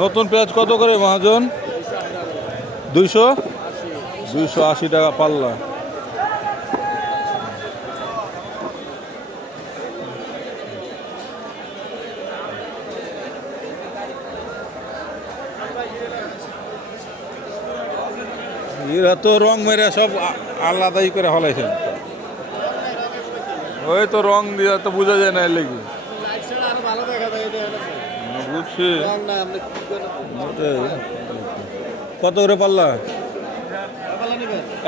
নতুন পেঁয়াজ কত করে মহাজন? 280 টাকা পাল্লা। এরা তো রং মেরে সব আলাদাই করে হলাইছেন। ওই তো রং দিয়ে তো বোঝা যায় না, লেগে বুঝছি। কত করে পাল্লা?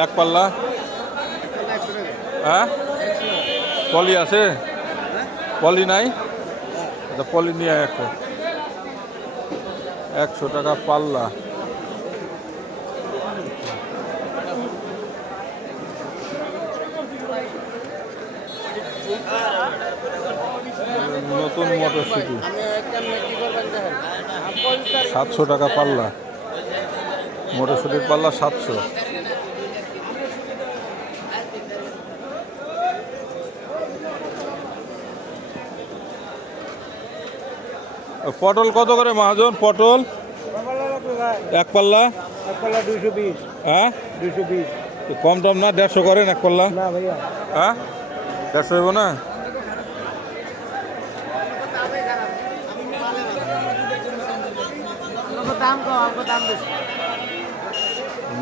এক পাল্লা। হ্যাঁ, পলি আছে? পলি নাই? পলি নিয়ে 100 টাকা পাল্লা। নতুন মটরশুটি 700 টাকা পাল্লা। মটরশুটির পাল্লা 700। পটল কত করে মহাজন? পটল এক পাল্লা 220। হ্যাঁ 220। কম টম না? 150 করেন এক পাল্লা? না ভাইয়া। হ্যাঁ 150 হইব না?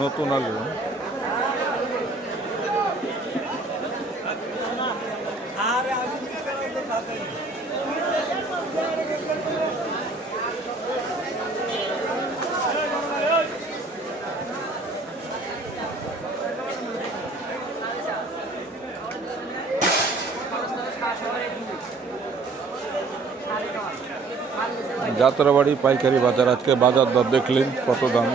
নতুন আলু যাত্রাবাড়ি পাইকারি বাজার। আজকে বাজার দর দেখলেন কত দাম।